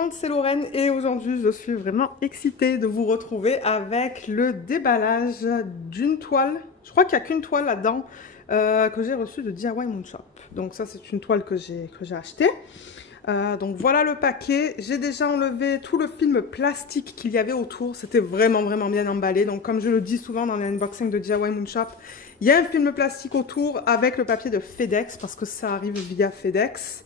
monde, c'est Lorraine et aujourd'hui je suis vraiment excitée de vous retrouver avec le déballage d'une toile. Je crois qu'il n'y a qu'une toile là-dedans que j'ai reçue de DIY Moon Shop. Donc ça c'est une toile que j'ai achetée. Donc voilà le paquet. J'ai déjà enlevé tout le film plastique qu'il y avait autour. C'était vraiment bien emballé. Donc comme je le dis souvent dans les unboxings de DIY Moon Shop, il y a un film plastique autour avec le papier de FedEx parce que ça arrive via FedEx.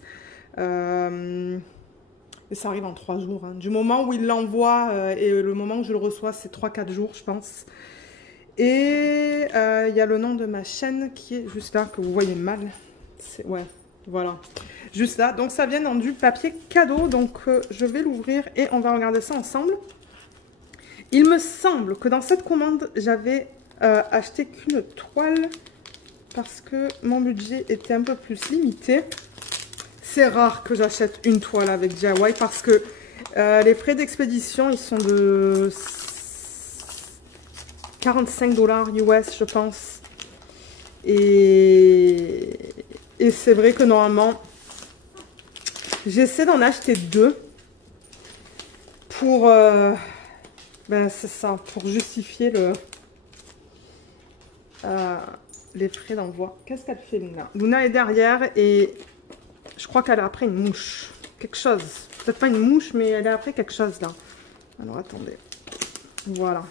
Et ça arrive en 3 jours. Hein. Du moment où il l'envoie et le moment où je le reçois, c'est 3-4 jours, je pense. Et il y a le nom de ma chaîne qui est juste là, que vous voyez mal. Ouais, voilà. Juste là. Donc ça vient dans du papier cadeau. Donc je vais l'ouvrir et on va regarder ça ensemble. Il me semble que dans cette commande, j'avais acheté qu'une toile parce que mon budget était un peu plus limité. C'est rare que j'achète une toile avec DIY parce que les frais d'expédition, ils sont de 45 $ US, je pense. Et c'est vrai que normalement, j'essaie d'en acheter 2 pour, c'est ça, pour justifier les frais d'envoi. Qu'est-ce qu'elle fait, Luna? Luna est derrière et je crois qu'elle a après une mouche. Quelque chose. Peut-être pas une mouche, mais elle a après quelque chose là. Alors attendez. Voilà.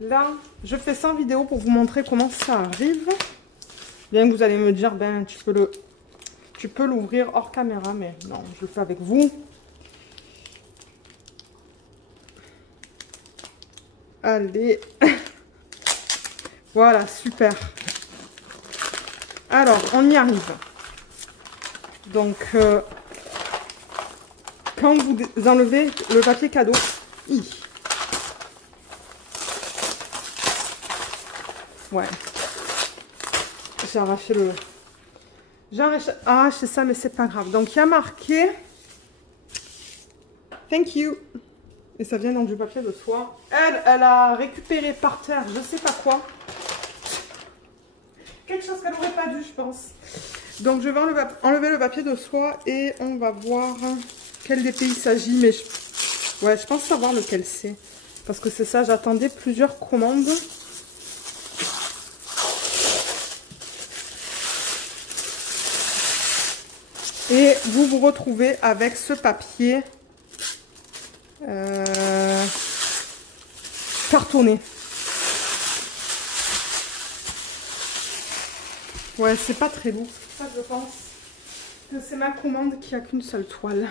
Là, je fais ça en vidéo pour vous montrer comment ça arrive. Bien que vous allez me dire, ben tu peux l'ouvrir hors caméra, mais non, je le fais avec vous. Allez. Voilà, super. Alors, on y arrive. Donc, quand vous enlevez le papier cadeau, ouais, j'ai arraché arraché ça, mais c'est pas grave. Donc, il y a marqué Thank you. Et ça vient dans du papier de soie. Elle a récupéré par terre, je sais pas quoi. Quelque chose qu'elle n'aurait pas dû, je pense. Donc, je vais enlever le papier de soie et on va voir quel des pays il s'agit. Mais je pense savoir lequel c'est. Parce que c'est ça, j'attendais plusieurs commandes. Et vous vous retrouvez avec ce papier cartonné. Ouais, c'est pas très lourd. Ça, je pense que c'est ma commande qui a qu'une seule toile.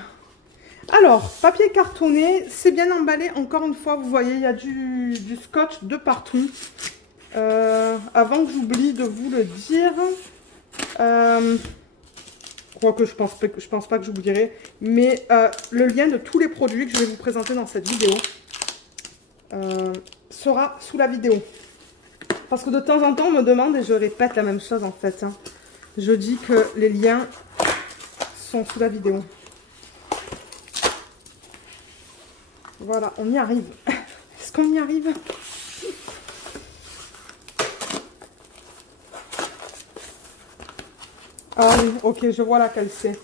Alors, papier cartonné, c'est bien emballé. Encore une fois, vous voyez, il y a du scotch de partout. Avant que j'oublie de vous le dire, quoique je pense pas que j'oublierai, mais le lien de tous les produits que je vais vous présenter dans cette vidéo sera sous la vidéo. Parce que de temps en temps, on me demande, et je répète la même chose en fait. Hein. Je dis que les liens sont sous la vidéo. Voilà, on y arrive. Est-ce qu'on y arrive? Ah oui, ok, je vois laquelle c'est.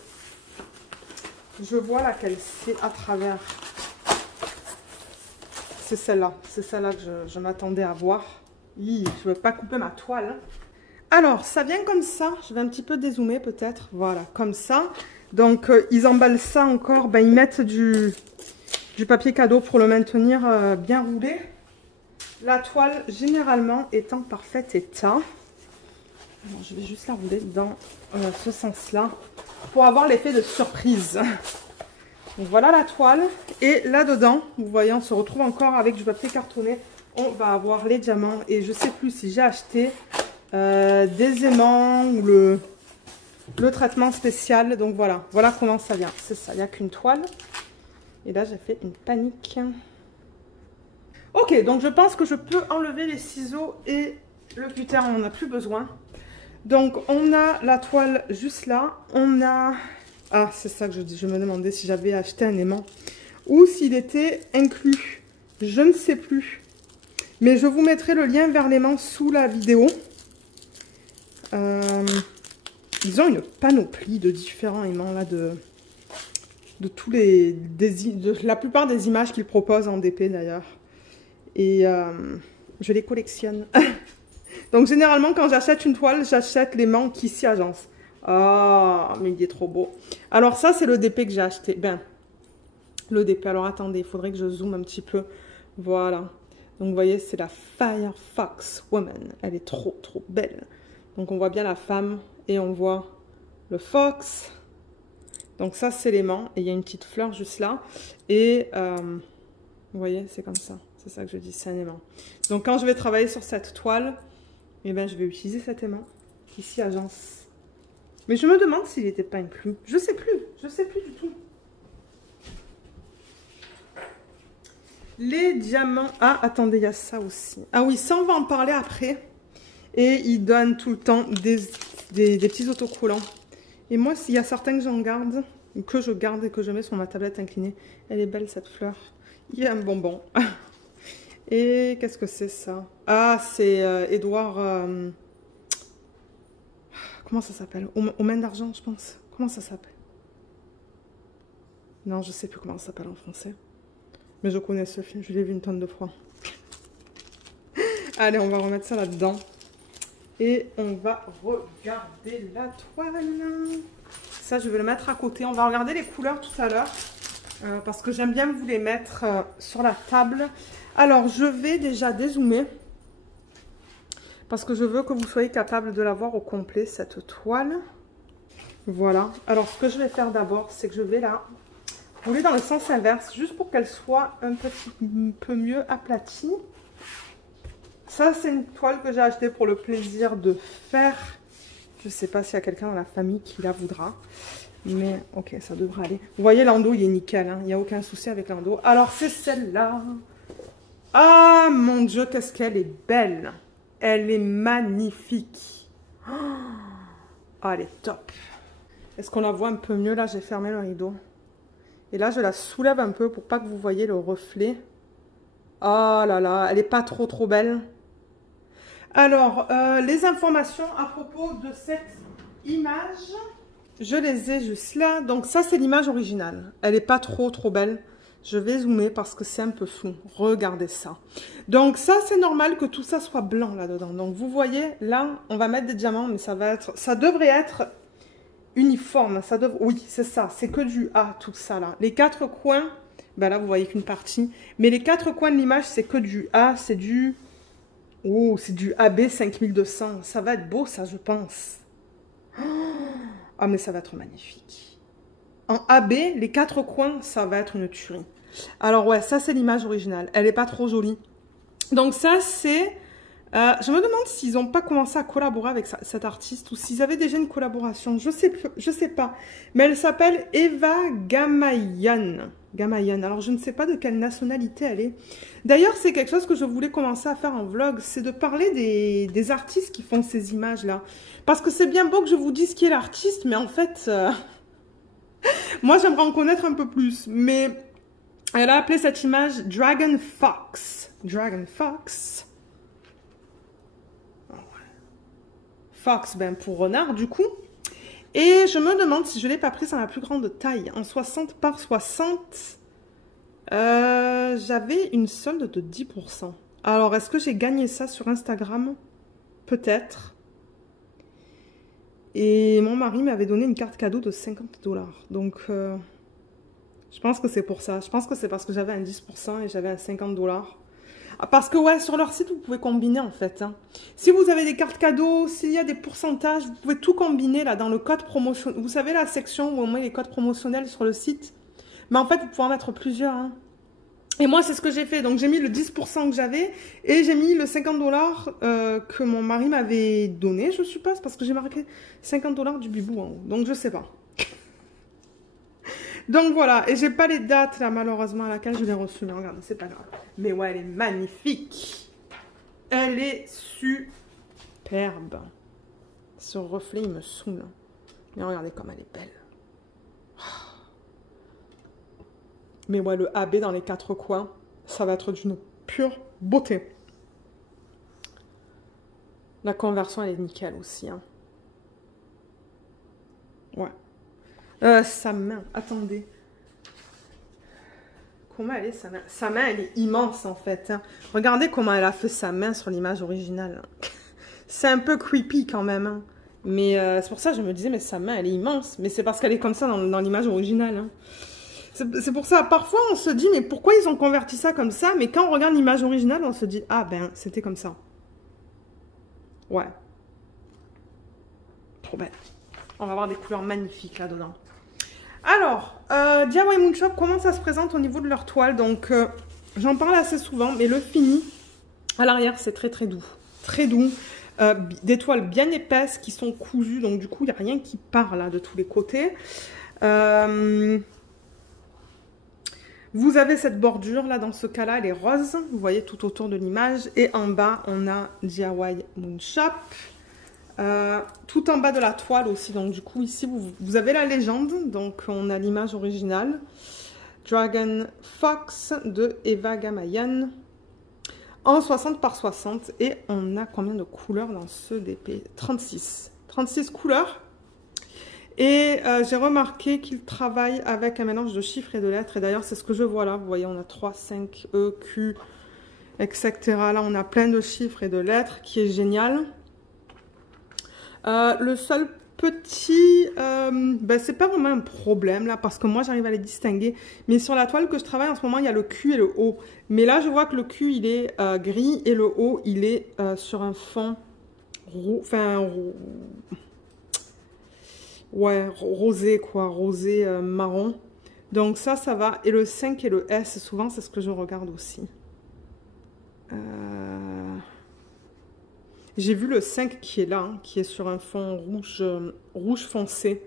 Je vois laquelle c'est à travers. C'est celle-là. C'est celle-là que je m'attendais à voir. Je ne veux pas couper ma toile. Alors, ça vient comme ça. Je vais un petit peu dézoomer peut-être. Voilà, comme ça. Donc, ils emballent ça encore. Ben, ils mettent du papier cadeau pour le maintenir bien roulé. La toile, généralement, est en parfait état. Alors, je vais juste la rouler dans ce sens-là pour avoir l'effet de surprise. Donc, voilà la toile. Et là-dedans, vous voyez, on se retrouve encore avec du papier cartonné. On va avoir les diamants et je sais plus si j'ai acheté des aimants ou le traitement spécial. Donc voilà comment ça vient. C'est ça, il n'y a qu'une toile. Et là, j'ai fait une panique. Ok, donc je pense que je peux enlever les ciseaux et le cutter, on n'en a plus besoin. Donc on a la toile juste là. On a... Ah, c'est ça que je me demandais si j'avais acheté un aimant ou s'il était inclus. Je ne sais plus. Mais je vous mettrai le lien vers l'aimant sous la vidéo. Ils ont une panoplie de différents aimants là de de la plupart des images qu'il propose en DP d'ailleurs. Et je les collectionne. Donc généralement quand j'achète une toile, j'achète l'aimant qui s'y agence. Ah, mais il est trop beau. Alors ça c'est le DP que j'ai acheté. Ben, le DP. Alors attendez, il faudrait que je zoome un petit peu. Voilà. Donc vous voyez, c'est la Firefox Woman. Elle est trop belle. Donc on voit bien la femme et on voit le fox. Donc ça c'est l'aimant. Et il y a une petite fleur juste là. Et vous voyez, c'est comme ça. C'est ça que je dis, c'est un aimant. Donc quand je vais travailler sur cette toile, eh ben, je vais utiliser cet aimant qui s'y agence. Mais je me demande s'il n'était pas inclus. Je sais plus du tout. Les diamants. Ah, attendez, il y a ça aussi. Ah oui, ça, on va en parler après. Et ils donnent tout le temps des petits autocollants. Et moi, s'il y a certains que j'en garde, ou que je garde et que je mets sur ma tablette inclinée. Elle est belle, cette fleur. Il y a un bonbon. Et qu'est-ce que c'est, ça? Ah, c'est Edouard... comment ça s'appelle? Aux mains d'argent, je pense. Comment ça s'appelle? Non, je sais plus comment ça s'appelle en français. Mais je connais ce film, je l'ai vu une tonne de fois. Allez, on va remettre ça là-dedans. Et on va regarder la toile. Ça, je vais le mettre à côté. On va regarder les couleurs tout à l'heure. Parce que j'aime bien vous les mettre sur la table. Alors, je vais déjà dézoomer. Parce que je veux que vous soyez capable de la voir au complet, cette toile. Voilà. Alors, ce que je vais faire d'abord, c'est que je vais la rouler dans le sens inverse, juste pour qu'elle soit un petit peu mieux aplatie. Ça, c'est une toile que j'ai achetée pour le plaisir de faire. Je ne sais pas s'il y a quelqu'un dans la famille qui la voudra. Mais, ok, ça devrait aller. Vous voyez, l'endos, il est nickel. Hein. Il n'y a aucun souci avec l'endos. Alors, c'est celle-là. Ah, mon Dieu, qu'est-ce qu'elle est belle. Elle est magnifique. Ah, elle est top. Est-ce qu'on la voit un peu mieux? Là, j'ai fermé le rideau. Et là, je la soulève un peu pour pas que vous voyez le reflet. Oh là là, elle n'est pas trop belle. Alors, les informations à propos de cette image, je les ai juste là. Donc ça, c'est l'image originale. Elle n'est pas trop belle. Je vais zoomer parce que c'est un peu flou. Regardez ça. Donc ça, c'est normal que tout ça soit blanc là-dedans. Donc vous voyez, là, on va mettre des diamants, mais ça devrait être uniforme. Oui, c'est ça. C'est que du A, tout ça là. Les quatre coins, ben là, vous voyez qu'une partie. Mais les quatre coins de l'image, c'est que du A. C'est du... Oh, c'est du AB 5200. Ça va être beau, ça, je pense. Ah, mais ça va être magnifique. En AB, les quatre coins, ça va être une tuerie. Alors, ouais, ça, c'est l'image originale. Elle n'est pas trop jolie. Donc, ça, c'est... je me demande s'ils n'ont pas commencé à collaborer avec cet artiste ou s'ils avaient déjà une collaboration. Je sais pas. Mais elle s'appelle Eva Gamayan. Alors, je ne sais pas de quelle nationalité elle est. D'ailleurs, c'est quelque chose que je voulais commencer à faire en vlog. C'est de parler des artistes qui font ces images-là. Parce que c'est bien beau que je vous dise qui est l'artiste, mais en fait... moi, j'aimerais en connaître un peu plus. Mais elle a appelé cette image Dragon Fox. Dragon Fox. Fox, ben pour renard, du coup. Et je me demande si je ne l'ai pas prise en la plus grande taille. En 60 par 60. J'avais une solde de 10%. Alors, est-ce que j'ai gagné ça sur Instagram? Peut-être. Et mon mari m'avait donné une carte cadeau de 50 $. Donc, je pense que c'est pour ça. Je pense que c'est parce que j'avais un 10% et j'avais un 50 $. Parce que, ouais, sur leur site, vous pouvez combiner, en fait. Hein. Si vous avez des cartes cadeaux, s'il y a des pourcentages, vous pouvez tout combiner, là, dans le code promotionnel. Vous savez, la section où on met les codes promotionnels sur le site. Mais en fait, vous pouvez en mettre plusieurs. Hein. Et moi, c'est ce que j'ai fait. Donc, j'ai mis le 10% que j'avais et j'ai mis le 50 $ que mon mari m'avait donné, je suppose, parce que j'ai marqué 50 $ du bibou en haut. Donc, je sais pas. Donc, voilà. Et j'ai pas les dates, là, malheureusement, à laquelle je l'ai reçue. Mais regardez, c'est pas grave. Mais ouais, elle est magnifique. Elle est superbe. Ce reflet, il me saoule. Mais regardez comme elle est belle. Mais ouais, le AB dans les quatre coins, ça va être d'une pure beauté. La conversion, elle est nickel aussi. Hein. Ouais. Sa main, attendez. Comment elle est sa main? Sa main, elle est immense en fait. Hein. Regardez comment elle a fait sa main sur l'image originale. C'est un peu creepy quand même. Hein. Mais c'est pour ça que je me disais, mais sa main, elle est immense. Mais c'est parce qu'elle est comme ça dans l'image originale. Hein. C'est pour ça, parfois on se dit, mais pourquoi ils ont converti ça comme ça? Mais quand on regarde l'image originale, on se dit, ah ben, c'était comme ça. Ouais. Trop belle. On va avoir des couleurs magnifiques là-dedans. Alors, DIY Moon Shop, comment ça se présente au niveau de leur toile? Donc, j'en parle assez souvent, mais le fini, à l'arrière, c'est très très doux. Très doux. Des toiles bien épaisses qui sont cousues, donc du coup, il n'y a rien qui part là de tous les côtés. Vous avez cette bordure là, dans ce cas-là, elle est rose. Vous voyez tout autour de l'image. Et en bas, on a DIY Moon Shop. Tout en bas de la toile aussi, donc du coup ici vous avez la légende, donc on a l'image originale, Dragon Fox de Eva Gamayan en 60 par 60 et on a combien de couleurs dans ce DP? 36 couleurs et j'ai remarqué qu'il travaille avec un mélange de chiffres et de lettres et d'ailleurs c'est ce que je vois là, vous voyez on a 3, 5, E, Q, etc. Là on a plein de chiffres et de lettres qui est génial. Le seul petit, ben c'est pas vraiment un problème là parce que moi j'arrive à les distinguer. Mais sur la toile que je travaille en ce moment, il y a le Q et le O. Mais là je vois que le Q il est gris et le O il est sur un fond ouais, rosé quoi, rosé marron. Donc ça va. Et le 5 et le S, souvent c'est ce que je regarde aussi. J'ai vu le 5 qui est là, hein, qui est sur un fond rouge foncé.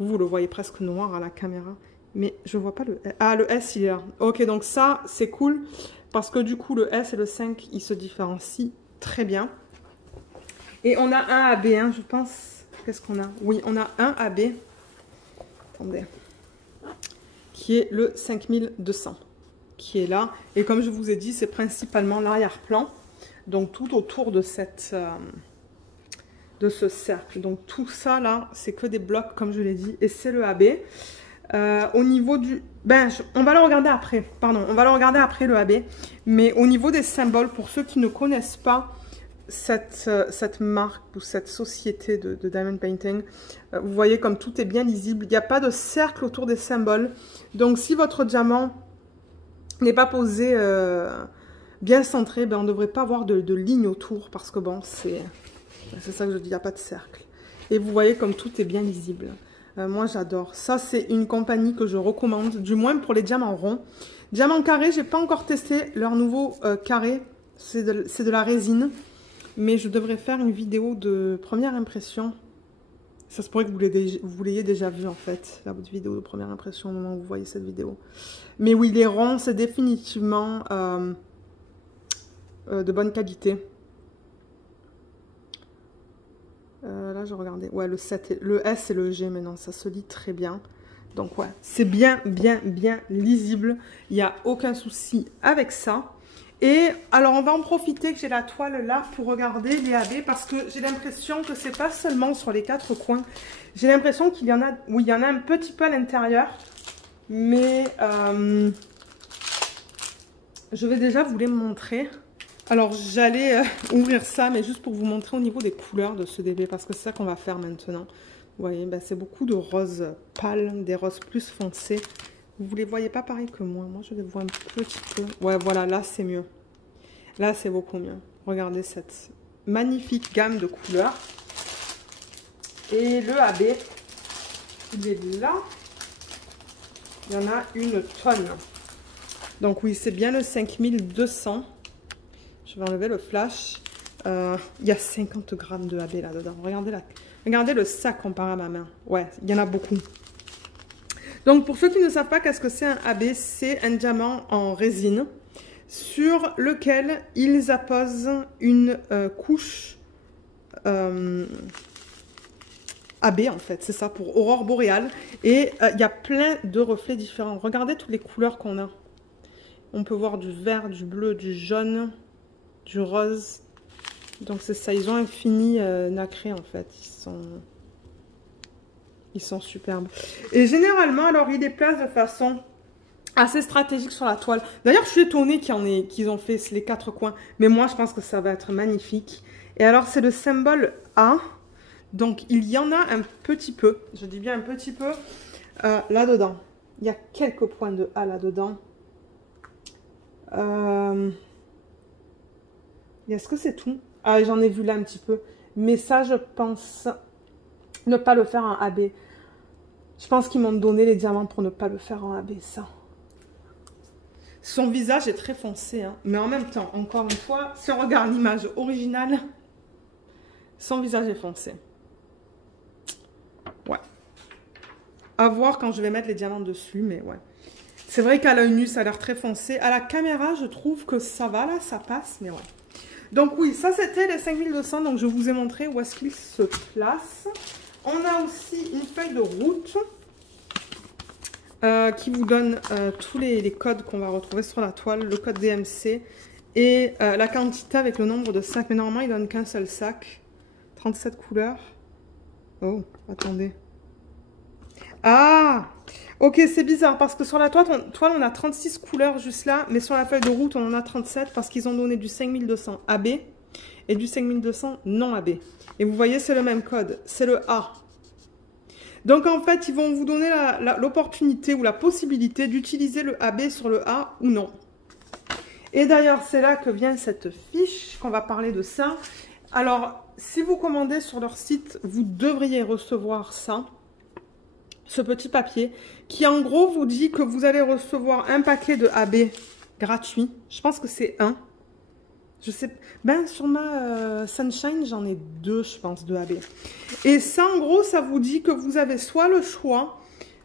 Vous le voyez presque noir à la caméra. Mais je vois pas le... Ah, le S, il est là. Ok, donc ça, c'est cool. Parce que du coup, le S et le 5, ils se différencient très bien. Et on a un AB, hein, je pense. Qu'est-ce qu'on a? Oui, on a un AB. Attendez. Qui est le 5200. Qui est là. Et comme je vous ai dit, c'est principalement l'arrière-plan. Donc tout autour de ce cercle. Donc tout ça là, c'est que des blocs comme je l'ai dit. Et c'est le AB. Au niveau du... on va le regarder après. Pardon, on va le regarder après le AB. Mais au niveau des symboles, pour ceux qui ne connaissent pas cette marque ou cette société de Diamond Painting, vous voyez comme tout est bien lisible. Il n'y a pas de cercle autour des symboles. Donc si votre diamant n'est pas posé... bien centré, on ne devrait pas avoir de ligne autour parce que bon, c'est ça que je dis, il n'y a pas de cercle. Et vous voyez comme tout est bien lisible. Moi, j'adore. Ça, c'est une compagnie que je recommande, du moins pour les diamants ronds. Diamants carrés, j'ai pas encore testé leur nouveau carré. C'est de la résine. Mais je devrais faire une vidéo de première impression. Ça se pourrait que vous l'ayez déjà vu en fait, la vidéo de première impression au moment où vous voyez cette vidéo. Mais oui, les ronds, c'est définitivement... de bonne qualité. Là, je regardais. Ouais, le S et le G maintenant, ça se lit très bien. Donc, ouais, c'est bien lisible. Il n'y a aucun souci avec ça. Et alors, on va en profiter que j'ai la toile là pour regarder les AB parce que j'ai l'impression que c'est pas seulement sur les 4 coins. J'ai l'impression qu'il y en a... Oui, il y en a un petit peu à l'intérieur. Mais je vais déjà vous les montrer. Alors, j'allais ouvrir ça, mais juste pour vous montrer au niveau des couleurs de ce DB, parce que c'est ça qu'on va faire maintenant. Vous voyez, c'est beaucoup de roses pâles, des roses plus foncées. Vous ne les voyez pas pareil que moi. Moi, je les vois un petit peu. Ouais, voilà, là, c'est mieux. Là, c'est beaucoup mieux. Regardez cette magnifique gamme de couleurs. Et le AB, il est là. Il y en a une tonne. Donc, oui, c'est bien le 5200. Je vais enlever le flash. Il y a 50 grammes de AB là-dedans. Regardez le sac comparé à ma main. Ouais, il y en a beaucoup. Donc, pour ceux qui ne savent pas qu'est-ce que c'est un AB, c'est un diamant en résine sur lequel ils apposent une couche AB en fait. C'est ça, pour aurore boréale. Et il y a plein de reflets différents. Regardez toutes les couleurs qu'on a. On peut voir du vert, du bleu, du jaune, du rose. Donc c'est ça, ils ont un fini nacré en fait. Ils sont superbes. Et généralement, alors ils les placent de façon assez stratégique sur la toile. D'ailleurs, je suis étonnée qu'ils ont fait les 4 coins. Mais moi, je pense que ça va être magnifique. Et alors, c'est le symbole A. Donc, il y en a un petit peu. Je dis bien un petit peu là-dedans. Il y a quelques points de A là-dedans. Est-ce que c'est tout? Ah, j'en ai vu là un petit peu. Mais ça, je pense ne pas le faire en AB. Je pense qu'ils m'ont donné les diamants pour ne pas le faire en AB, ça. Son visage est très foncé, hein. Mais en même temps, encore une fois, si on regarde l'image originale, son visage est foncé. Ouais. À voir quand je vais mettre les diamants dessus, mais ouais. C'est vrai qu'à l'œil nu, ça a l'air très foncé. À la caméra, je trouve que ça va, là, ça passe, mais ouais. Donc oui, ça c'était les 5200, donc je vous ai montré où est-ce qu'ils se placent. On a aussi une feuille de route qui vous donne tous les codes qu'on va retrouver sur la toile, le code DMC et la quantité avec le nombre de sacs. Mais normalement, il donne qu'un seul sac. 37 couleurs. Oh, attendez. Ah! Ok, c'est bizarre parce que sur la toile, on a 36 couleurs juste là, mais sur la feuille de route, on en a 37 parce qu'ils ont donné du 5200 AB et du 5200 non AB. Et vous voyez, c'est le même code, c'est le A. Donc en fait, ils vont vous donner l'opportunité ou la possibilité d'utiliser le AB sur le A ou non. Et d'ailleurs, c'est là que vient cette fiche, qu'on va parler de ça. Alors, si vous commandez sur leur site, vous devriez recevoir ça. Ce petit papier qui en gros vous dit que vous allez recevoir un paquet de AB gratuit. Je pense que c'est un. Je sais. Ben sur ma Sunshine, j'en ai 2, je pense, de AB. Et ça, en gros, ça vous dit que vous avez soit le choix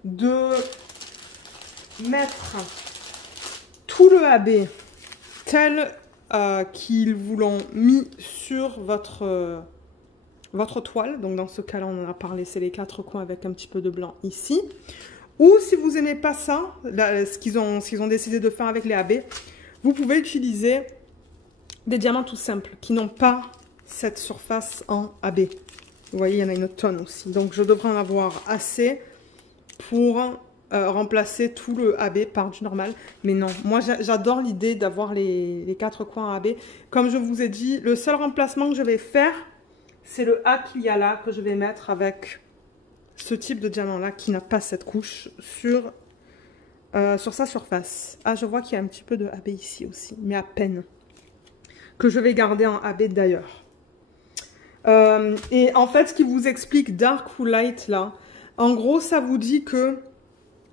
de mettre tout le AB tel qu'ils vous l'ont mis sur votre toile. Donc dans ce cas-là, on en a parlé, c'est les 4 coins avec un petit peu de blanc ici. Ou si vous n'aimez pas ça, ce qu'ils ont décidé de faire avec les AB, vous pouvez utiliser des diamants tout simples qui n'ont pas cette surface en AB. Vous voyez, il y en a une tonne aussi. Donc je devrais en avoir assez pour remplacer tout le AB par du normal. Mais non, moi j'adore l'idée d'avoir les 4 coins en AB. Comme je vous ai dit, le seul remplacement que je vais faire, c'est le A qu'il y a là que je vais mettre avec ce type de diamant là qui n'a pas cette couche sur sa surface. Ah, je vois qu'il y a un petit peu de AB ici aussi, mais à peine. Que je vais garder en AB d'ailleurs. Et en fait, ce qui vous explique Dark ou Light là, en gros, ça vous dit que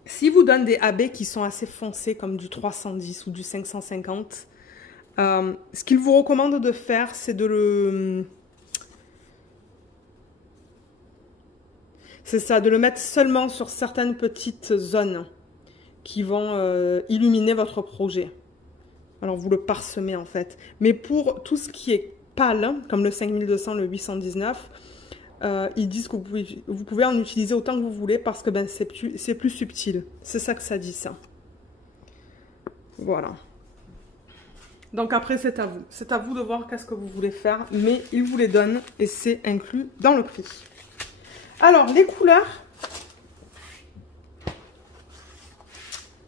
si vous donne des AB qui sont assez foncés comme du 310 ou du 550, ce qu'il vous recommande de faire, c'est de le... C'est ça, de le mettre seulement sur certaines petites zones qui vont illuminer votre projet. Alors, vous le parsemez en fait. Mais pour tout ce qui est pâle, comme le 5200, le 819, ils disent que vous pouvez en utiliser autant que vous voulez parce que ben, c'est plus subtil. C'est ça que ça dit, ça. Voilà. Donc après, c'est à vous. C'est à vous de voir qu'est-ce que vous voulez faire. Mais ils vous les donnent et c'est inclus dans le prix. Alors, les couleurs,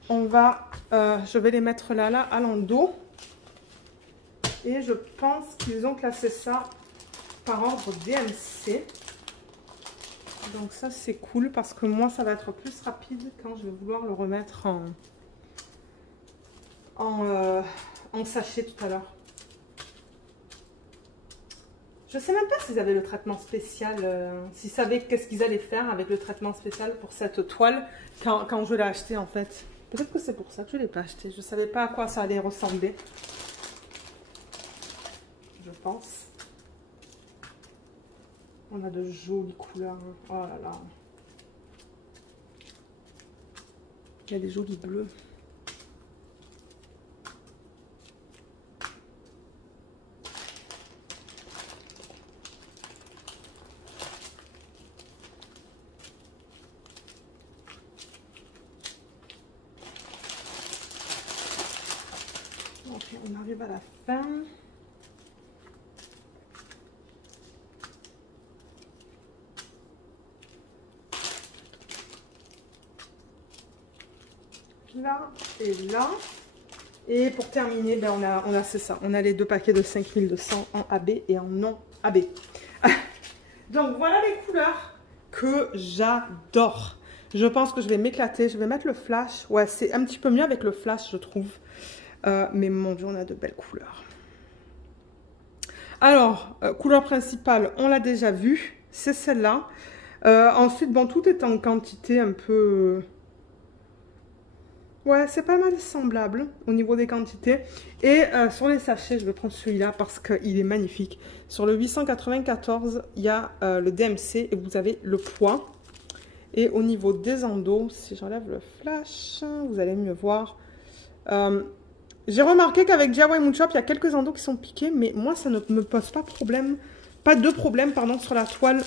je vais les mettre là, à l'endos. Et je pense qu'ils ont classé ça par ordre DMC. Donc ça, c'est cool parce que moi, ça va être plus rapide quand je vais vouloir le remettre en sachet tout à l'heure. Je ne sais même pas s'ils avaient le traitement spécial, s'ils savaient qu'est-ce qu'ils allaient faire avec le traitement spécial pour cette toile quand je l'ai acheté en fait. Peut-être que c'est pour ça que je ne l'ai pas acheté. Je ne savais pas à quoi ça allait ressembler. Je pense. On a de jolies couleurs. Oh là là. Il y a des jolis bleus. Ok, on arrive à la fin. là et là. Et pour terminer, ben c'est ça. On a les 2 paquets de 5200 en AB et en non AB. Donc voilà les couleurs que j'adore. Je pense que je vais m'éclater. Je vais mettre le flash. Ouais, c'est un petit peu mieux avec le flash, je trouve. Mais mon Dieu, on a de belles couleurs. Alors, couleur principale, on l'a déjà vue. C'est celle-là. Ensuite, bon, tout est en quantité un peu... Ouais, c'est pas mal semblable au niveau des quantités. Et sur les sachets, je vais prendre celui-là parce qu'il est magnifique. Sur le 894, il y a le DMC et vous avez le poids. Et au niveau des endos, si j'enlève le flash, vous allez mieux voir. J'ai remarqué qu'avec DIY Moon Shop, il y a quelques endos qui sont piqués, mais moi, ça ne me pose pas de problème, pardon, sur la toile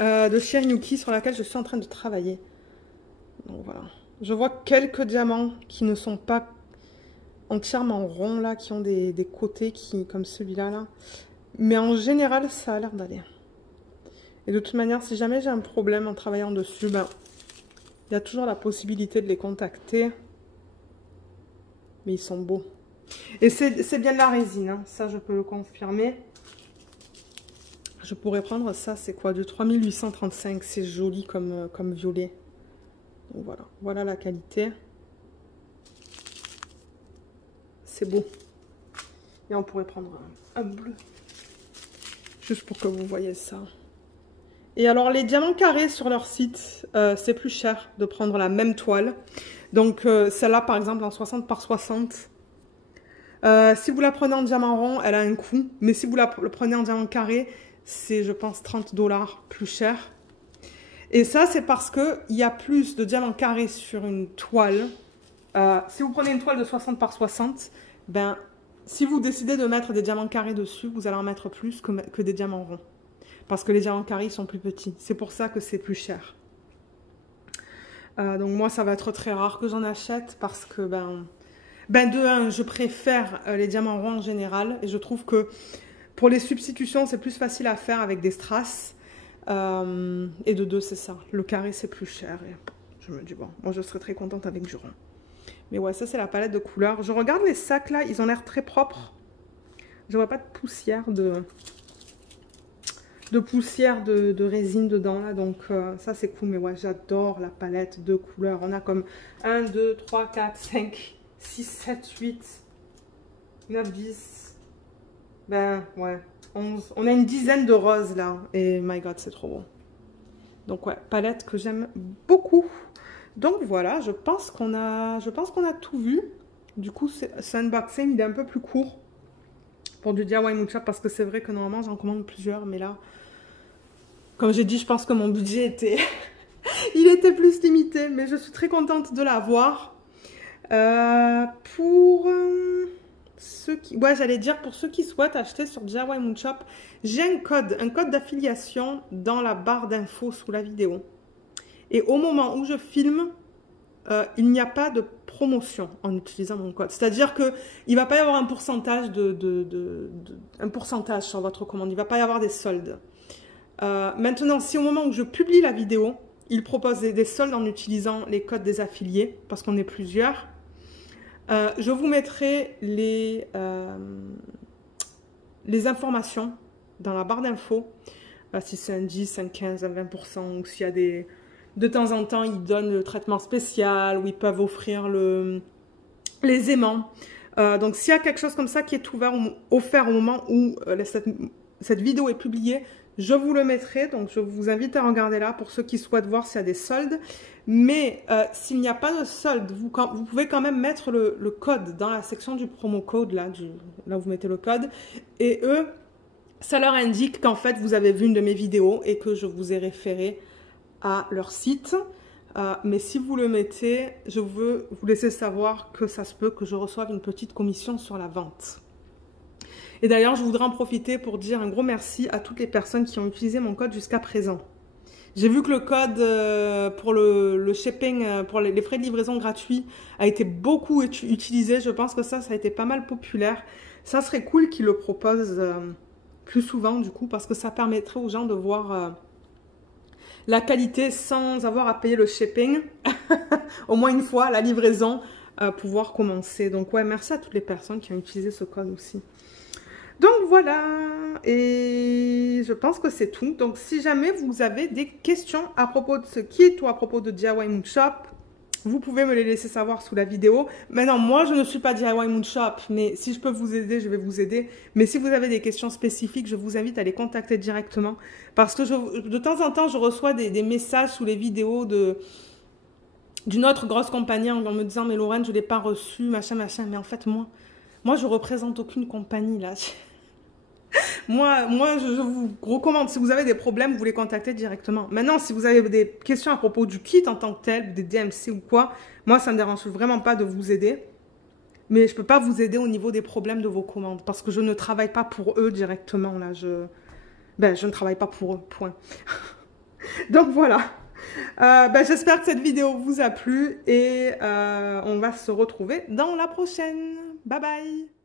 de Cher Yuki sur laquelle je suis en train de travailler. Donc voilà. Je vois quelques diamants qui ne sont pas entièrement ronds, là, qui ont des côtés comme celui-là. Là. Mais en général, ça a l'air d'aller. Et de toute manière, si jamais j'ai un problème en travaillant dessus, ben, il y a toujours la possibilité de les contacter. Mais ils sont beaux. Et c'est bien de la résine, hein. Ça je peux le confirmer. Je pourrais prendre ça, c'est quoi? Du 3835, c'est joli comme violet. Donc voilà, voilà la qualité. C'est beau. Et on pourrait prendre un bleu. Juste pour que vous voyez ça. Et alors les diamants carrés sur leur site, c'est plus cher de prendre la même toile. Donc celle-là par exemple en 60 par 60. Si vous la prenez en diamant rond, elle a un coût. Mais si vous le prenez en diamant carré, c'est je pense 30 $ plus cher. Et ça c'est parce qu'il y a plus de diamants carrés sur une toile. Si vous prenez une toile de 60 par 60, ben, si vous décidez de mettre des diamants carrés dessus, vous allez en mettre plus que des diamants ronds. Parce que les diamants carrés sont plus petits. C'est pour ça que c'est plus cher. Donc moi, ça va être très rare que j'en achète parce que, de un, je préfère les diamants ronds en général. Et je trouve que pour les substitutions, c'est plus facile à faire avec des strass. Et de deux, c'est ça. Le carré, c'est plus cher. Et je me dis, bon, moi, je serais très contente avec du rond. Mais ouais, ça, c'est la palette de couleurs. Je regarde les sacs, là. Ils ont l'air très propres. Je vois pas de poussière de résine dedans là, donc ça c'est cool. Mais ouais, j'adore la palette de couleurs. On a comme 1, 2, 3, 4, 5, 6, 7, 8, 9, 10, ben ouais, 11. On a une dizaine de roses là, et my god, c'est trop beau. Donc ouais, palette que j'aime beaucoup. Donc voilà, je pense qu'on a tout vu. Du coup, ce unboxing il est un peu plus court pour du DIY Moon Shop parce que c'est vrai que normalement j'en commande plusieurs, mais là, comme j'ai dit, je pense que mon budget était il était plus limité, mais je suis très contente de l'avoir. Pour ceux qui... Ouais, j'allais dire, pour ceux qui souhaitent acheter sur DIY Moon Shop, j'ai un code d'affiliation dans la barre d'infos sous la vidéo. Et au moment où je filme, il n'y a pas de promotion en utilisant mon code. C'est-à-dire qu'il ne va pas y avoir un pourcentage, un pourcentage sur votre commande. Il ne va pas y avoir des soldes. Maintenant, si au moment où je publie la vidéo, il propose des soldes en utilisant les codes des affiliés, parce qu'on est plusieurs, je vous mettrai les informations dans la barre d'infos, si c'est un 10, un 15, un 20%, ou s'il y a des... De temps en temps, ils donnent le traitement spécial, ou ils peuvent offrir les aimants. Donc, s'il y a quelque chose comme ça qui est offert au moment où cette vidéo est publiée, je vous le mettrai. Donc, je vous invite à regarder là pour ceux qui souhaitent voir s'il y a des soldes. Mais s'il n'y a pas de solde, vous pouvez quand même mettre le code dans la section du promo code, là où vous mettez le code. Et eux, ça leur indique qu'en fait, vous avez vu une de mes vidéos et que je vous ai référé à leur site. Mais si vous le mettez, je veux vous laisser savoir que ça se peut que je reçoive une petite commission sur la vente. Et d'ailleurs, je voudrais en profiter pour dire un gros merci à toutes les personnes qui ont utilisé mon code jusqu'à présent. J'ai vu que le code pour le shipping, pour les frais de livraison gratuits, a été beaucoup utilisé. Je pense que ça a été pas mal populaire. Ça serait cool qu'ils le proposent plus souvent, du coup, parce que ça permettrait aux gens de voir la qualité sans avoir à payer le shipping. au moins une fois, la livraison, pouvoir commencer. Donc ouais, merci à toutes les personnes qui ont utilisé ce code aussi. Donc voilà, et je pense que c'est tout. Donc si jamais vous avez des questions à propos de ce kit ou à propos de DIY Moon Shop, vous pouvez me les laisser savoir sous la vidéo. Maintenant, moi, je ne suis pas DIY Moon Shop, mais si je peux vous aider, je vais vous aider. Mais si vous avez des questions spécifiques, je vous invite à les contacter directement. Parce que de temps en temps, je reçois des messages sous les vidéos d'une autre grosse compagnie en me disant « Mais Lorraine, je ne l'ai pas reçu, machin, machin. » Mais en fait, moi, je représente aucune compagnie, là. Moi, je vous recommande, si vous avez des problèmes, vous les contactez directement. Maintenant, si vous avez des questions à propos du kit en tant que tel, des DMC ou quoi, moi, ça ne me dérange vraiment pas de vous aider. Mais je ne peux pas vous aider au niveau des problèmes de vos commandes parce que je ne travaille pas pour eux directement. Là, je ne travaille pas pour eux, point. Donc, voilà. J'espère que cette vidéo vous a plu et on va se retrouver dans la prochaine. Bye bye!